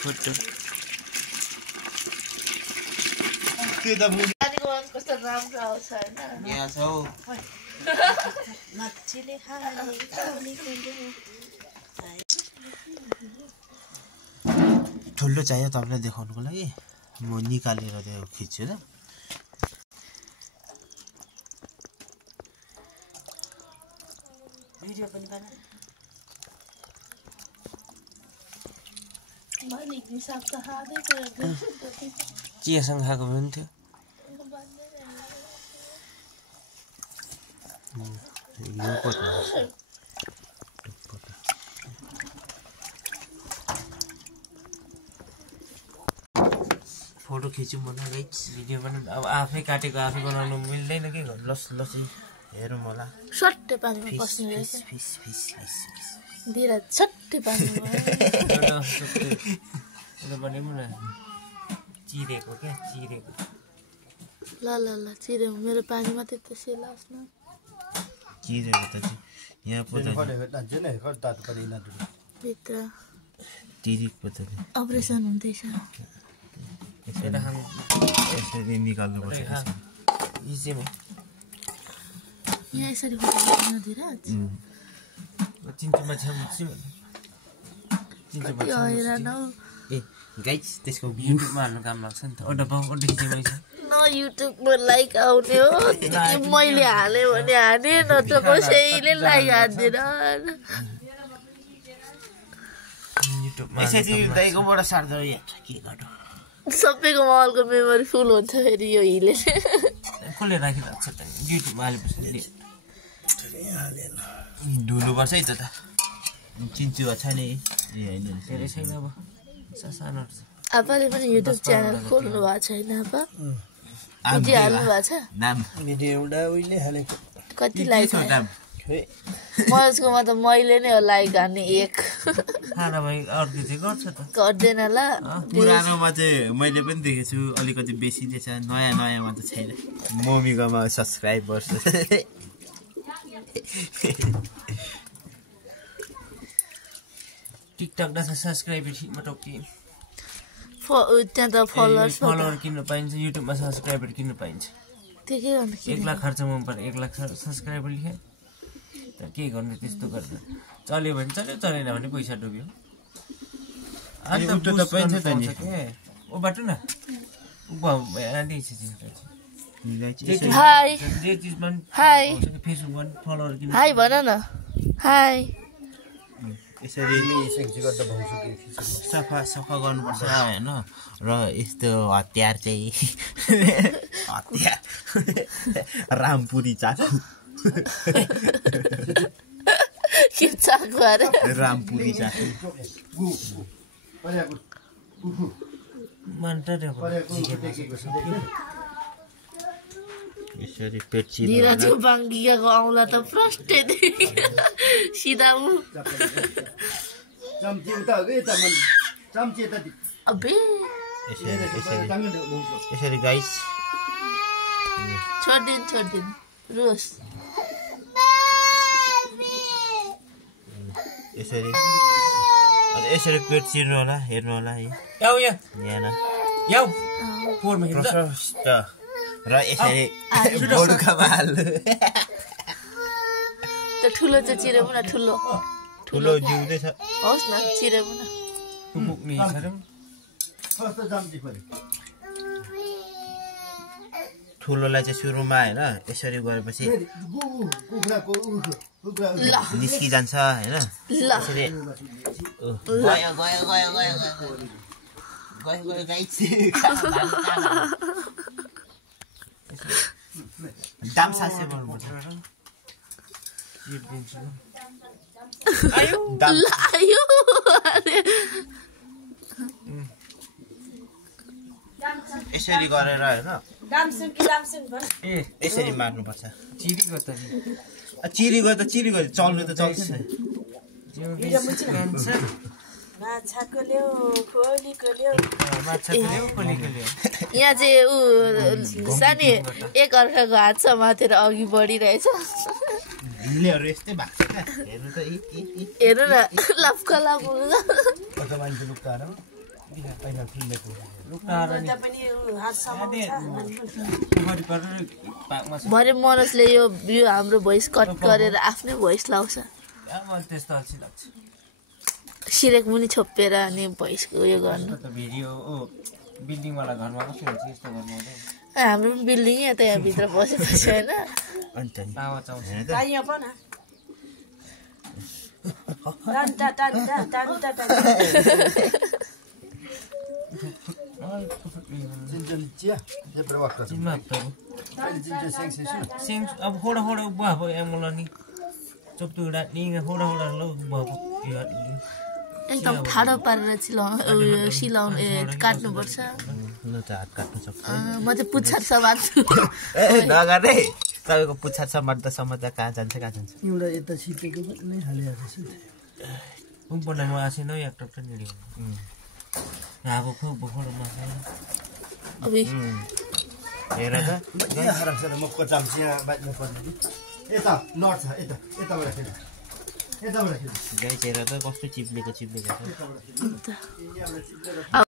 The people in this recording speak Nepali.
फोटो के त मुनी कस्तो राम्रो आउँछ हैन यहाँ छ हौ मच्छीले खाने ठुलो चाहियो तपाईलाई देखाउनको लागि म निकालेर त्यो खिच्छु ल भिडियो पनि बना मालिक हिसाब त हादै चियासँग खाएको हुन्थ्यो यो पट फोटो खिच्यौँ भन्दा गाइस भिडियो पनि अब आफै काटेको आफै बनाउनु मिल्दैन के गर्नु लस लसी हेरौँ होला सट्टै पानीमा पस्नु रहेछ दिरा सट्टै पानीमा एउटा भनेको न चिरेको क्या चिरेको ल ल ल चिरे मेरो पानी मात्रै त्यसै लास् न चिरेको त यहाँ पो भित्र तिरिक पो त अपरेसन हुँदैछ यसरी निकाल्नुपर्छ यहाँ यसरी खोज्नु धीरज चिन्चुमा छ ए गाइस त्यसको युट्युबमा हाल्नु काम लाग्छ नि त ओडा बाउ ओडा खिचेमै छ न युट्युबमा लाइक आउने हो मैले हालेँ भने हाने नत्र कसैले लाइक हान्दैन युट्युबमा यसरी दाइकोबाट सार्दा के गर्नु सबैको मोबाइलको मेमोरी फुल हुन्छ फेरि यो हिले कसले राखिरहेको छ त युट्युबमा हालेपछि धुनुपर्छ है त चिन्चुवा छ नि धेरै छैन अब सानो आपाले पनि युट्युब च्यानल खोल्नु भएको छैन आपा भिडियो हाल्नु भएको छ नाम भिडियो एउटा उहिले हालेको कति लाइक मजकोमा त मैले नै हो लाइक हान्ने एक खाना भाइ अर्को चाहिँ गर्छ त गर्दैन ल पुरानोमा चाहिँ मैले पनि देखेको छु अलिकति बेसी नै छ नयाँ नयाँमा त छैन मम्मीकोमा सब्सक्राइबर्स टिकटकमा छ सब्सक्राइबर मटोकी त्यहाँ त फलोअर्स फलोअर किन्नु पाइन्छ युट्युबमा सब्सक्राइबर किन्नु पाइन्छ त्यो के गर्नु 1 लाख खर्च मन पर्यो 1 लाख सब्सक्राइबर लेखे त के गर्नु त्यस्तो गर्दा चल्यो भने चल्यो चलेन भने पैसा डुब्यो अनि त पाइन्छ त नि ओ बाटो न हाय जे चीजमा हाय फेसबुकमा फलोअर किन्नु हाय भन न हाय यसरी सफा सफा गर्नुपर्छ होइन र यस्तो हतियार चाहिँ हतियार रामपुरी चाकु के चाकु अरे रामपुरी चाकु यसरी पेट निराजको बाङ्गियाको औँला त प्रष्टै सिधा उ अबे यसरी गाइस छोडिदिन रोस यसरी यसरी पेट चिर्नु होला हेर्नु होला है याउ या यहाँ याउ फोरमा हेर्नु प्रशस्त र यसरी बोडुकामा हाल्नु त ठुलो चाहिँ चिरेको न ठुलो ठुलो जिउँदैछ होस् न चिरेको न पुग्ने छरम ठुलोलाई चाहिँ सुरुमा हैन यसरी गरेपछि निस्किजान्छ हैन यसरी गयो गयो गयो गयो गयो गयो गाइस दाम सासे गर्नुपर्छ आयो आयो यसरी गरेर हैन ए यसरी मार्नुपर्छ चिरीको त चिरीको चल्नु त चल्छ नि माछाको ल्याउ खोलीको ल्याउ माछाको ल्याउ खोलीको ल्याउ यहाँ चाहिँ ऊ सानी एक अर्काको हात समातेर अघि बढिरहेछ हिलेहरू यस्तै भएको छ हेर्नु त हेर्नु न लप्का लप मान्छे लुक्काहरू भरे मनोजले यो हाम्रो भोइस कट गरेर आफ्नै भोइस लाउँछ त्यस्तो अल्छी लाग्छ सिरेक मुनि छोपेर अनि भोइसको उयो गर्नु भिडियो बिल्डिङवाला घरमा कसो हुन्छ यस्तो गर्नु हुँदैन हाम्रो पनि बिल्डिङ या त यहाँ भित्र बसेपछि होइन तावा चाउँछ अब होडा होडा उब्बा हो एमुलानी चोक्टु डाट्नी होडा होडा लो उब्बा हो एकदम ठाडो पारेर सिलाउनु काट्नुपर्छ न त हात काट्नु सक्छ म चाहिँ पुच्छर समात्छु नगरे तपाईँको पुच्छर समात्दा कहाँ जान्छ एउटा यता छिटेको नै हालिरहेको छ उम्पर्ने म आसे नै एक टक्टर निडी आगो खो बखोडो माछा अबि हेर त यहाँ हराउँछ म कोचाम यहाँ बाज्नु पर्ने यता नर्थ यता यताबाट खेल यताबाट खेल गाइस हेर त कस्तो चिप्लेको छ